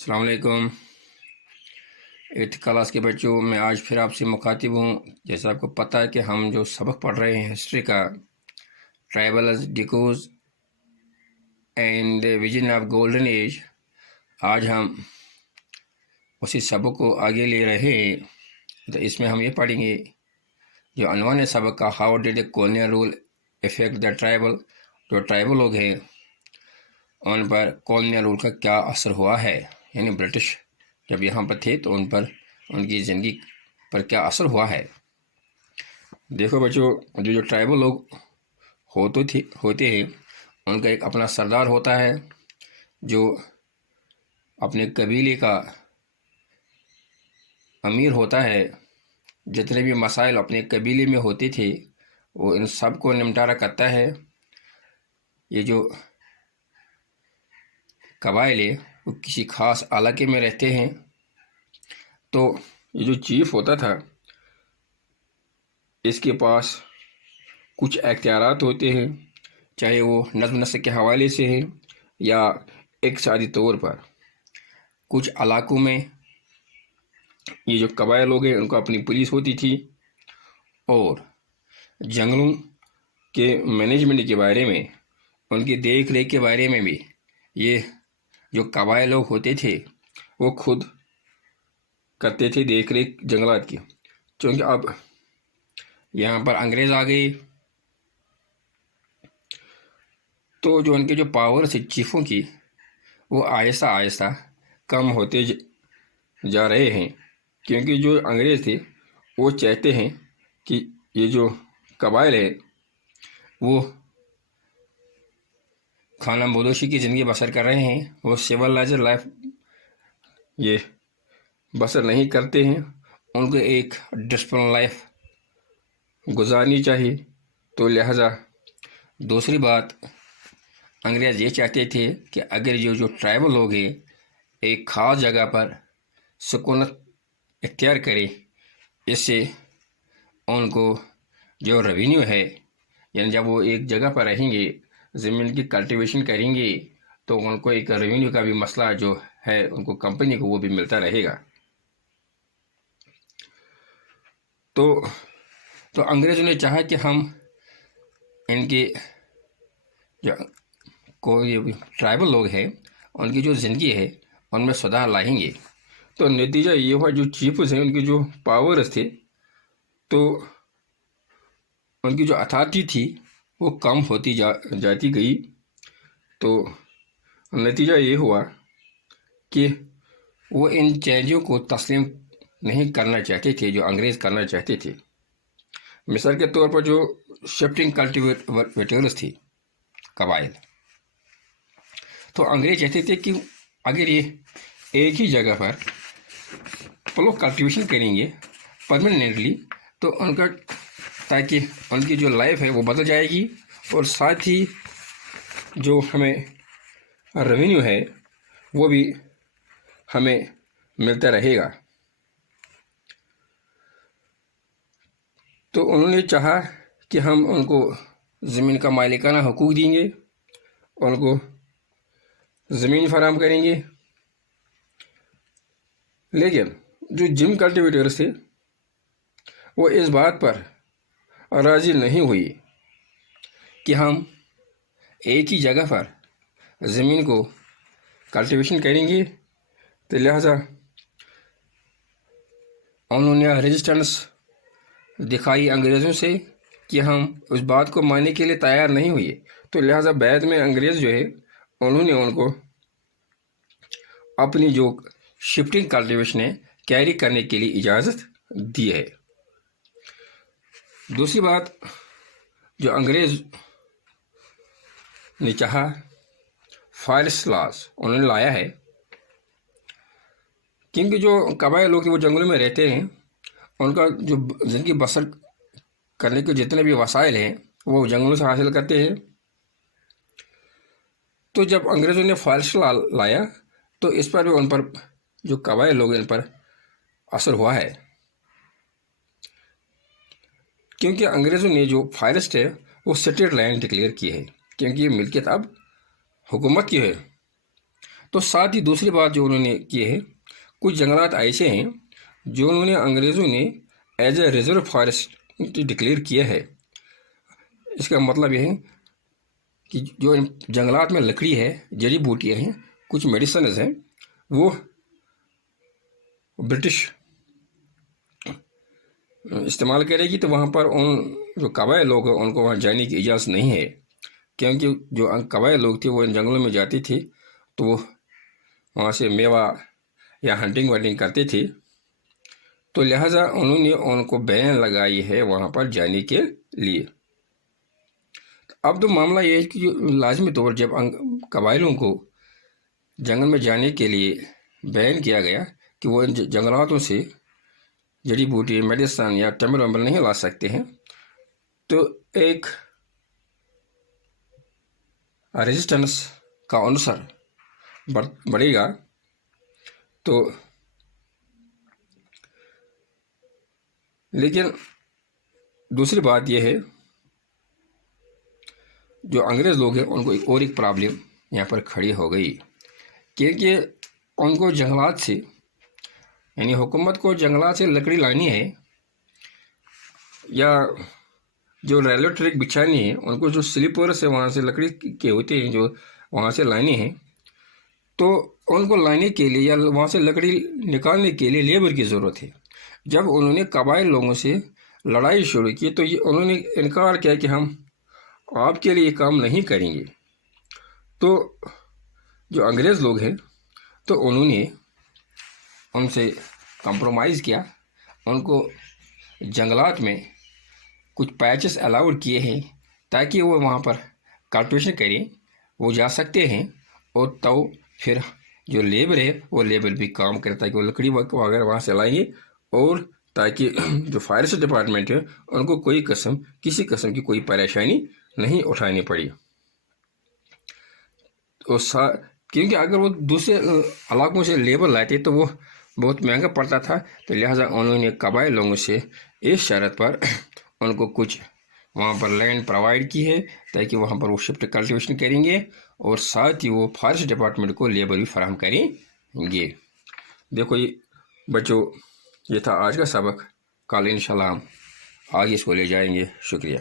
السلام علیکم eighth class کے بچوں، میں آج پھر آپ سے مخاطب ہوں۔ جیسا آپ کو پتہ ہے کہ ہم جو سبق پڑھ رہے ہیں ہسٹری کا، tribals, decoys and vision of golden age, آج ہم اسی سبق کو آگے لے رہے ہیں۔ تو اس میں ہم یہ پڑھیں گے جو عنوان سبق کا، how did a colonial rule affect the tribal, جو ٹرائبل لوگ ہیں ان پر کولونیل رول کا کیا اثر ہوا ہے، یعنی برٹش جب یہاں پر تھے تو ان پر ان کی زندگی پر کیا اثر ہوا ہے۔ دیکھو بچوں، جو ٹرائبل لوگ ہوتے ہیں ان کا ایک اپنا سردار ہوتا ہے جو اپنے قبیلے کا امیر ہوتا ہے۔ جتنے بھی مسائل اپنے قبیلے میں ہوتے تھے وہ ان سب کو نمٹارا کرتا ہے۔ یہ جو قبائل ہے وہ کسی خاص علاقے میں رہتے ہیں، تو یہ جو چیف ہوتا تھا اس کے پاس کچھ اختیارات ہوتے ہیں، چاہے وہ نظم نسق کے حوالے سے ہے یا اقتصادی طور پر۔ کچھ علاقوں میں یہ جو قبائل لوگ ہیں ان کو اپنی پولیس ہوتی تھی، اور جنگلوں کے مینجمنٹ کے بارے میں، ان کی دیکھ ریکھ کے بارے میں بھی یہ جو قبائل لوگ ہوتے تھے وہ خود کرتے تھے دیکھ ریکھ جنگلات کی۔ چونکہ اب یہاں پر انگریز آ گئے تو جو ان کے جو پاور تھے چیفوں کی وہ آہستہ آہستہ کم ہوتے جا رہے ہیں، کیونکہ جو انگریز تھے وہ چاہتے ہیں کہ یہ جو قبائل ہے وہ خانہ بدوشی کی زندگی بسر کر رہے ہیں، وہ سیولائزڈ لائف یہ بسر نہیں کرتے ہیں، ان کو ایک ڈسپلن لائف گزارنی چاہیے۔ تو لہذا دوسری بات، انگریز یہ چاہتے تھے کہ اگر یہ جو ٹرائبل لوگ ہیں ایک خاص جگہ پر سکونت اختیار کرے، اس سے ان کو جو ریونیو ہے، یعنی جب وہ ایک جگہ پر رہیں گے، زمین کی کلٹیویشن کریں گے، تو ان کو ایک ریونیو کا بھی مسئلہ جو ہے ان کو کمپنی کو وہ بھی ملتا رہے گا۔ تو انگریزوں نے چاہا کہ ہم ان کے جو کوئی ٹرائبل لوگ ہیں ان کی جو زندگی ہے ان میں سدھار لائیں گے۔ تو نتیجہ یہ ہوا، جو چیفز ہیں ان کی جو پاورز تھے تو ان کی جو اتھارٹی تھی وہ کم ہوتی جاتی گئی۔ تو نتیجہ یہ ہوا کہ وہ ان چینجوں کو تسلیم نہیں کرنا چاہتے تھے جو انگریز کرنا چاہتے تھے۔ مثال کے طور پر جو شفٹنگ کلٹیویٹرز تھی قبائل، تو انگریز چاہتے تھے کہ اگر یہ ایک ہی جگہ پر پلو کلٹیویشن کریں گے پرماننٹلی تو ان کا، تاکہ ان کی جو لائف ہے وہ بدل جائے گی، اور ساتھ ہی جو ہمیں ریونیو ہے وہ بھی ہمیں ملتا رہے گا۔ تو انہوں نے چاہا کہ ہم ان کو زمین کا مالکانہ حقوق دیں گے، ان کو زمین فراہم کریں گے، لیکن جو جم کلٹیویٹرز تھے وہ اس بات پر راضی نہیں ہوئی کہ ہم ایک ہی جگہ پر زمین کو کلٹیویشن کریں گے۔ تو لہذا انہوں نے ریزسٹنس دکھائی انگریزوں سے کہ ہم اس بات کو ماننے کے لیے تیار نہیں ہوئے۔ تو لہذا بعد میں انگریز جو ہے انہوں نے ان کو اپنی جو شفٹنگ کلٹیویشن ہے کیری کرنے کے لیے اجازت دی ہے۔ دوسری بات، جو انگریز نے چاہا فارسٹ لاز انہوں نے لایا ہے، کیونکہ جو قبائل لوگ وہ جنگلوں میں رہتے ہیں، ان کا جو زندگی بسر کرنے کے جتنے بھی وسائل ہیں وہ جنگلوں سے حاصل کرتے ہیں۔ تو جب انگریزوں نے فارسٹ لا لایا تو اس پر بھی ان پر جو قبائل لوگ ان پر اثر ہوا ہے، کیونکہ انگریزوں نے جو فارسٹ ہے وہ سٹیٹ لینڈ ڈکلیئر کی ہے، کیونکہ یہ ملکیت اب حکومت کی ہے۔ تو ساتھ ہی دوسری بات جو انہوں نے کی ہے، کچھ جنگلات ایسے ہیں جو انہوں نے انگریزوں نے as a reserve forest declare کیا ہے۔ اس کا مطلب یہ ہے کہ جو جنگلات میں لکڑی ہے، جڑی بوٹیاں ہیں، کچھ میڈیسنز ہیں، وہ برٹش استعمال کرے گی، تو وہاں پر ان جو قبائلی لوگ ہیں ان کو وہاں جانے کی اجازت نہیں ہے، کیونکہ جو قبائلی لوگ تھے وہ ان جنگلوں میں جاتے تھے تو وہ وہاں سے میوہ یا ہنٹنگ ونٹنگ کرتے تھے، تو لہٰذا انہوں نے ان کو بین لگائی ہے وہاں پر جانے کے لیے۔ اب تو معاملہ یہ ہے کہ لازمی طور جب قبائلیوں کو جنگل میں جانے کے لیے بین کیا گیا کہ وہ ان جنگلاتوں سے جڑی بوٹی، میڈیسن یا ٹیمبر ویمبر نہیں لا سکتے ہیں، تو ایک ریزسٹنس کا عنصر بڑھے گا۔ تو لیکن دوسری بات یہ ہے، جو انگریز لوگ ہیں ان کو ایک پرابلم یہاں پر کھڑی ہو گئی، کیونکہ ان کو جنگلات سے، یعنی حکومت کو جنگلات سے لکڑی لانی ہے یا جو ریلوے ٹریک بچھانی ہے، ان کو جو سلیپر سے وہاں سے لکڑی کے ہوتے ہیں جو وہاں سے لانی ہے، تو ان کو لانے کے لیے یا وہاں سے لکڑی نکالنے کے لیے لیبر کی ضرورت ہے۔ جب انہوں نے قبائلی لوگوں سے لڑائی شروع کی تو انہوں نے انکار کیا کہ ہم آپ کے لیے یہ کام نہیں کریں گے۔ تو جو انگریز لوگ ہیں تو انہوں نے ان سے کمپرومائز کیا، ان کو جنگلات میں کچھ پیچز الاؤڈ کیے ہیں تاکہ وہ وہاں پر کلٹیویشن کریں، وہ جا سکتے ہیں، اور تو پھر جو لیبر ہے وہ لیبر بھی کام کرے تاکہ وہ لکڑی وغیرہ وہاں سے لائیں گے، اور تاکہ جو فارسٹ ڈپارٹمنٹ ہے ان کو کسی قسم کی کوئی پریشانی نہیں اٹھانی پڑی۔ کیونکہ اگر وہ دوسرے علاقوں سے لیبر لاتے تو وہ بہت مہنگا پڑتا تھا، تو لہٰذا انہوں نے قبائلی لوگوں سے اس شرط پر ان کو کچھ وہاں پر لینڈ پرووائڈ کی ہے تاکہ وہاں پر وہ شفٹ کلٹیویشن کریں گے، اور ساتھ ہی وہ فارسٹ ڈپارٹمنٹ کو لیبر بھی فراہم کریں گے۔ دیکھو بچوں، یہ تھا آج کا سبق، کل انشاءاللہ ہم آگے اس کو لے جائیں گے۔ شکریہ۔